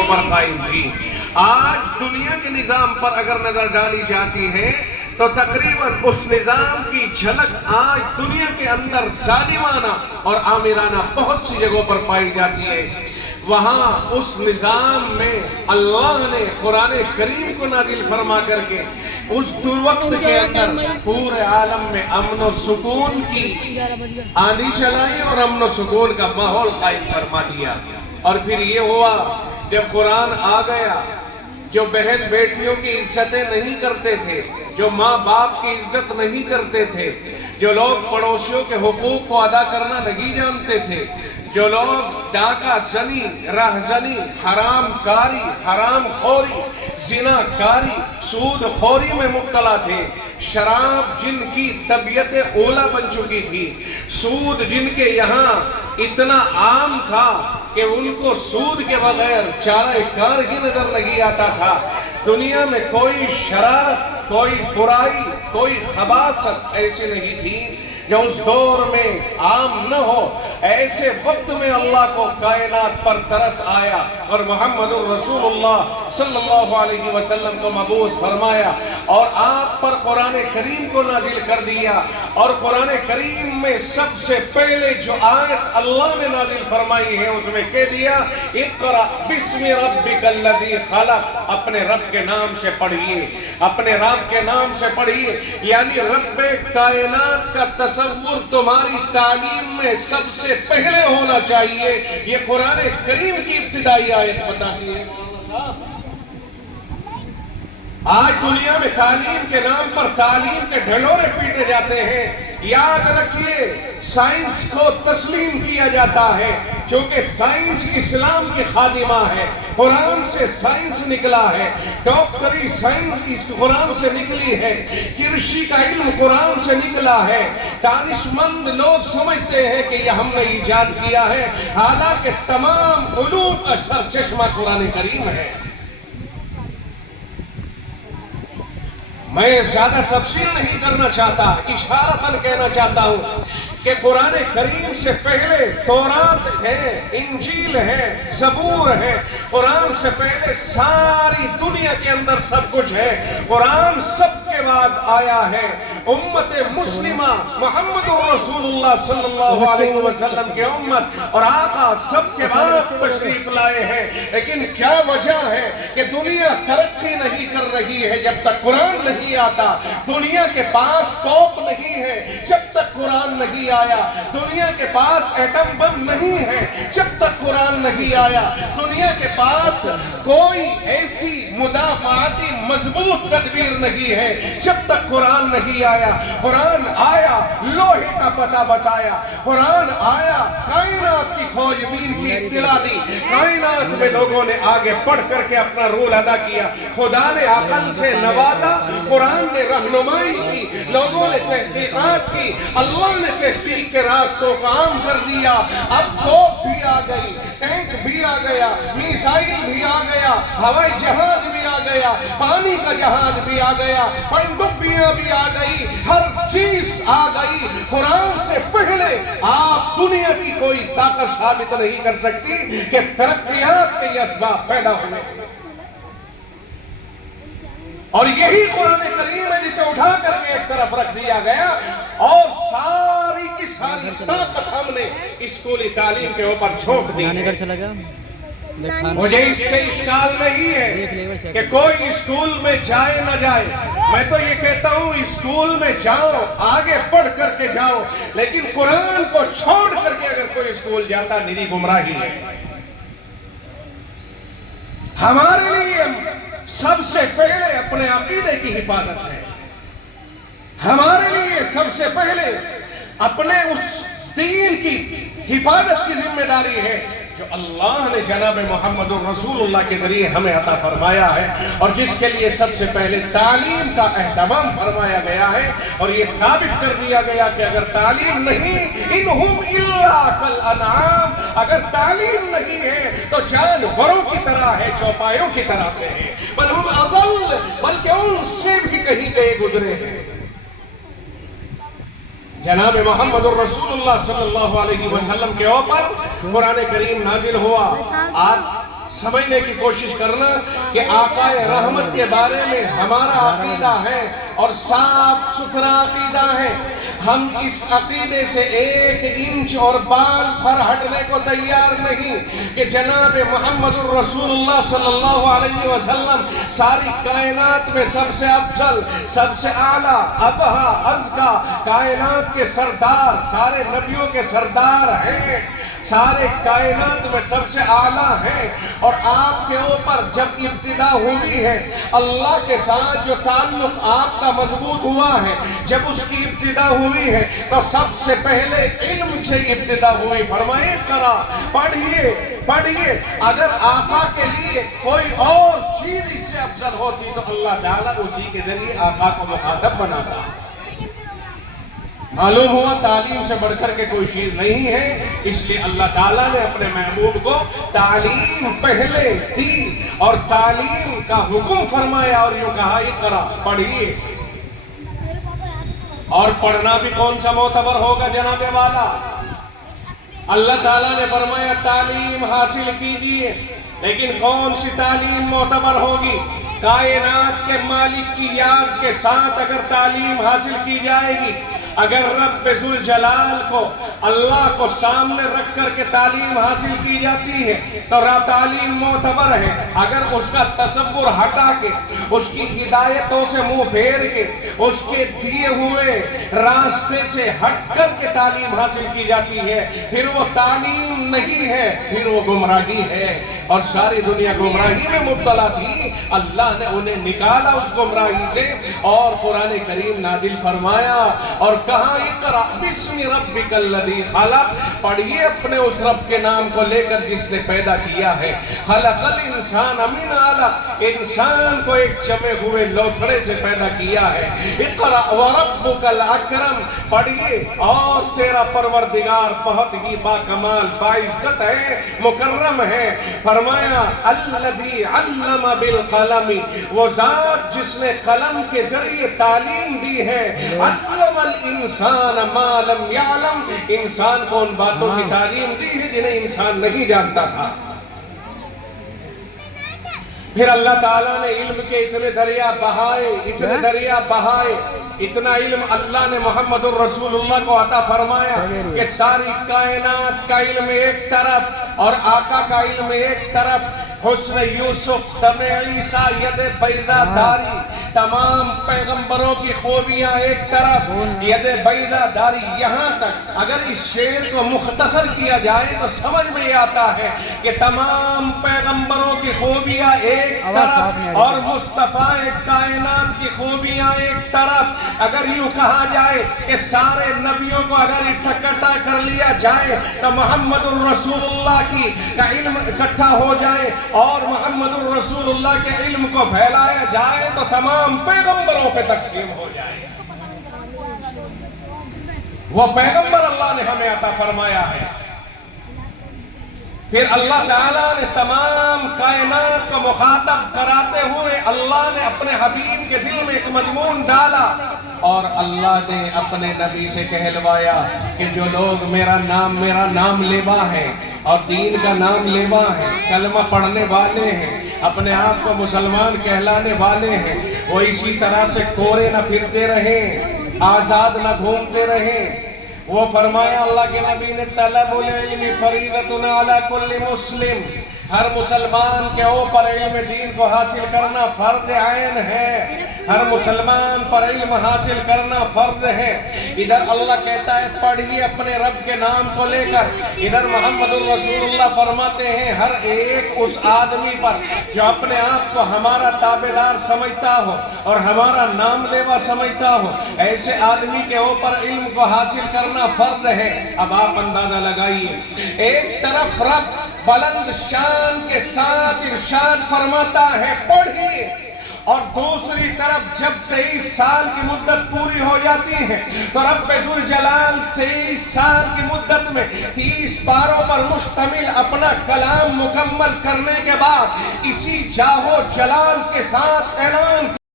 پر قائم تھی۔ آج دنیا کے نظام پر اگر نظر ڈالی جاتی ہے تو تقریباً اس نظام کی جھلک آج دنیا کے اندر ظالمانہ اور آمرانہ بہت سی جگہوں پر پائی جاتی ہے۔ وہاں اس نظام میں اللہ نے قرآن کریم کو نازل فرما کر کے اس وقت کے اندر پورے عالم میں امن و سکون کی آندھی چلائی اور امن و سکون کا ماحول قائم فرما دیا۔ اور پھر یہ ہوا جب قرآن آ گیا، جو بہن بیٹیوں کی عزتیں نہیں کرتے تھے، جو ماں باپ کی عزت نہیں کرتے تھے، جو لوگ پڑوسیوں کے حقوق کو ادا کرنا نہیں جانتے تھے، جو لوگ ڈاکہ زنی، رہزنی، حرام کاری، حرام خوری، زنا کاری، سود خوری میں مبتلا تھے، شراب جن کی طبیعت اولا بن چکی تھی، سود جن کے یہاں اتنا عام تھا کہ ان کو سود کے بغیر چارہ کار ہی نظر نہیں آتا تھا۔ دنیا میں کوئی شرارت، کوئی برائی، کوئی خباثت ایسی نہیں تھی جو اس دور میں عام نہ ہو۔ ایسے وقت میں اللہ کو کائنات پر ترس آیا اور محمد الرسول اللہ صلی اللہ علیہ وسلم کو مبعوث فرمایا اور آپ پر قرآن کریم کو نازل کر دیا۔ اور قرآن کریم میں سب سے پہلے جو آیت اللہ نے نازل فرمائی ہے اس میں کہہ دیا اقرأ بسم ربک الذی خلق، اپنے رب کے نام سے پڑھیے، اپنے رب کے نام سے پڑھیے، یعنی رب کائنات کا تصور تمہاری تعلیم میں سب سے پہلے ہونا چاہیے۔ یہ قرآن کریم کی ابتدائی آیت بتاتی ہے۔ آج دنیا میں تعلیم کے نام پر تعلیم کے ڈھنڈورے پیٹے جاتے ہیں۔ یاد رکھیے سائنس کو تسلیم کیا جاتا ہے کیونکہ سائنس اسلام کی خادمہ ہے، قرآن سے سائنس نکلا ہے، ڈاکٹری سائنس اس قرآن سے نکلی ہے، کرشی کا علم قرآن سے نکلا ہے۔ دانشمند لوگ سمجھتے ہیں کہ یہ ہم نے ایجاد کیا ہے، حالانکہ تمام علوم کا سرچشمہ قرآن کریم ہے۔ میں زیادہ تفصیل نہیں کرنا چاہتا، اشارتاً کہنا چاہتا ہوں کہ قرآن کریم سے پہلے تورات ہے، انجیل ہے، زبور ہے۔ قرآن سے پہلے ساری دنیا کے اندر سب کچھ ہے۔ قرآن سب کے بعد آیا ہے۔ امت مسلمہ محمد رسول اللہ صلی اللہ علیہ وسلم کی امت اور آقا سب کے بعد تشریف لائے ہیں۔ لیکن کیا وجہ ہے کہ دنیا ترقی نہیں کر رہی ہے جب تک قرآن نہیں آتا؟ دنیا کے پاس توپ نہیں ہے جب تک قرآن نہیں آیا، دنیا کے پاس ایٹم بم نہیں ہے جب تک قرآن نہیں آیا، دنیا کے پاس کوئی ایسی مدافعاتی مضبوط تدبیر نہیں ہے جب تک قرآن نہیں آیا۔ قرآن آیا، لوہے کا پتہ بتایا، قرآن آیا، کائنات کی کھوج بین کی اطلاع دی، کائنات میں لوگوں نے آگے بڑھ کر کے اپنا رول ادا کیا، خدا نے عقل سے نوازا، قرآن نے رہنمائی کی، لوگوں نے تحقیقات کی، اللہ نے تحقیق کے راستوں کو عام کر دیا۔ اب توپ بھی آ گئی، ٹینک بھی آ گیا، میزائل بھی آ گیا، ہوائی جہاز بھی آ گیا، پانی کا جہاز بھی آ گیا، پنڈبیاں بھی آ گئی، ہر چیز آ گئی۔ قرآن سے پہلے آپ دنیا کی کوئی طاقت ثابت نہیں کر سکتی کہ ترقیات کے یہ اسباب پیدا ہوئے۔ اور یہی قرآن کریم ہے جسے اٹھا کر کے ایک طرف رکھ دیا گیا اور ساری کی ساری طاقت ہم نے اسکولی تعلیم کے اوپر جھونک دی۔ مجھے اس سے اشکال نہیں ہے کہ کوئی اسکول میں جائے نہ جائے، میں تو یہ کہتا ہوں اسکول میں جاؤ، آگے پڑھ کر کے جاؤ، لیکن قرآن کو چھوڑ کر کے اگر کوئی اسکول جاتا نری گمراہی ہے۔ ہمارے لیے سب سے پہلے اپنے عقیدے کی حفاظت ہے، ہمارے لیے سب سے پہلے اپنے اس دین کی حفاظت کی ذمہ داری ہے جو اللہ نے جناب محمد الرسول اللہ کے ذریعے ہمیں عطا فرمایا ہے اور جس کے لیے سب سے پہلے تعلیم کا اہتمام فرمایا گیا ہے اور یہ ثابت کر دیا گیا کہ اگر تعلیم نہیں انہم الا کالانعام، اگر تعلیم نہیں ہے تو جانوروں کی طرح ہے، چوپایوں کی طرح سے ہے، بل ہم اضل، بلکہ ان سے بھی کہیں گئے گزرے ہیں۔ جناب محمد الرسول اللہ صلی اللہ علیہ وسلم کے اوپر قرآن کریم نازل ہوا۔ آپ سمجھنے کی کوشش کرنا کہ آقا رحمت کے بارے میں ہمارا عقیدہ ہے اور صاف ستھرا عقیدہ ہے. ہم اس عقیدے سے ایک انچ اور بال پر ہٹنے کو تیار نہیں کہ جناب محمد الرسول اللہ صلی اللہ علیہ وسلم ساری کائنات میں سب سے افضل، سب سے اعلیٰ، ابہا، ازکا، کائنات کے سردار، سارے نبیوں کے سردار ہیں، سارے کائنات میں سب سے اعلیٰ ہیں. اور آپ کے اوپر جب ابتدا ہوئی ہے، اللہ کے ساتھ جو تعلق آپ کا مضبوط ہوا ہے، جب اس کی ابتدا ہوئی ہے تو سب سے پہلے علم سے ابتدا ہوئی. فرمائے کرا، پڑھیے. اگر آقا کے لیے کوئی اور چیز اس سے افضل ہوتی تو اللہ تعالیٰ اسی کے ذریعے آقا کو مخاطب بناتا. معلوم ہوا تعلیم سے بڑھ کر کے کوئی چیز نہیں ہے، اس لیے اللہ تعالیٰ نے اپنے محبوب کو تعلیم پہلے دی اور تعلیم کا حکم فرمایا اور یوں کہا اقرا، پڑھیے. اور پڑھنا بھی کون سا معتبر ہوگا جناب والا؟ اللہ تعالیٰ نے فرمایا تعلیم حاصل کیجیے، لیکن کون سی تعلیم معتبر ہوگی؟ کائنات کے مالک کی یاد کے ساتھ اگر تعلیم حاصل کی جائے گی، اگر رب ذوالجلال کو، اللہ کو سامنے رکھ کر کے تعلیم حاصل کی جاتی ہے تو تعلیم معتبر ہے. اگر اس کا تصور ہٹا کے، اس کی ہدایتوں سے منہ پھیر کے، اس کے دیے ہوئے راستے سے ہٹ کر کے تعلیم حاصل کی جاتی ہے، پھر وہ تعلیم نہیں ہے، پھر وہ گمراہی ہے. اور ساری دنیا گمراہی میں مبتلا تھی، اللہ نے انہیں نکالا اس گمراہی سے اور قرآن کریم نازل فرمایا اور کہا اقرا بسم ربک الذی خلق، پڑھیے اپنے اس رب کے نام کو لے کر جس نے پیدا کیا ہے. خلق الانسان من علق، انسان کو ایک جمے ہوئے لوتھڑے سے پیدا کیا ہے. اقرا وربک الاکرم، پڑھیے اور تیرا پروردگار بہت ہی باکمال باعزت ہے، مکرم ہے. فرمایا الذی علم بالقلم، وہ ذات جس نے قلم کے ذریعے تعلیم دی ہے. علم الانسان ما لم یعلم، انسان کو ان باتوں کی تعلیم دی ہے جنہیں انسان نہیں جانتا تھا. پھر اللہ تعالیٰ نے علم کے اتنے دریا بہائے، اتنا علم اللہ نے محمد الرسول اللہ کو عطا فرمایا کہ ساری کائنات کا علم ایک طرف اور آقا کا علم ایک طرف، حسن یوسف، دم عیسیٰ، ید بیضہ داری، تمام پیغمبروں کی خوبیاں ایک طرف، ید بیضہ داری. یہاں تک اگر اس شعر کو مختصر کیا جائے تو سمجھ میں یہ آتا ہے کہ تمام پیغمبروں کی خوبیاں ایک طرف اور مصطفیٰ کائنات کی خوبیاں ایک طرف. اگر یوں کہا جائے کہ سارے نبیوں کو اگر اکٹھا کر لیا جائے تو محمد الرسول اللہ کا علم اکٹھا ہو جائے اور محمد الرسول اللہ کے علم کو پھیلایا جائے تو تمام پیغمبروں پہ تقسیم ہو جائے. وہ پیغمبر اللہ نے ہمیں عطا فرمایا ہے. پھر اللہ تعالیٰ نے تمام کائنات کو مخاطب کراتے ہوئے اللہ نے اپنے حبیب کے دل میں ایک مضمون ڈالا اور اللہ نے اپنے نبی سے کہلوایا کہ جو لوگ میرا نام لیوا ہے اور دین کا نام لیوا ہے، کلمہ پڑھنے والے ہیں، اپنے آپ کو مسلمان کہلانے والے ہیں، وہ اسی طرح سے کورے نہ پھرتے رہیں، آزاد نہ گھومتے رہیں. وہ فرمایا اللہ کے نبی نے طلب العلم فریضۃ علی کل مسلم، ہر مسلمان کے اوپر علم دین کو حاصل کرنا فرض عین ہے، ہر مسلمان پر علم حاصل کرنا فرض ہے. ادھر اللہ کہتا ہے پڑھیے اپنے رب کے نام کو لے کر، ادھر محمد الرسول اللہ فرماتے ہیں ہر ایک اس آدمی پر جو اپنے آپ کو ہمارا تابعدار سمجھتا ہو اور ہمارا نام لیوا سمجھتا ہو، ایسے آدمی کے اوپر علم کو حاصل کرنا فرض ہے. اب آپ اندازہ لگائیے، ایک طرف رب بلند شان کے ساتھ ارشاد فرماتا ہے پڑھیے، اور دوسری طرف جب 23 سال کی مدت پوری ہو جاتی ہے تو رب ذوالجلال 23 سال کی مدت میں 30 پاروں پر مشتمل اپنا کلام مکمل کرنے کے بعد اسی جاہ و جلال کے ساتھ اعلان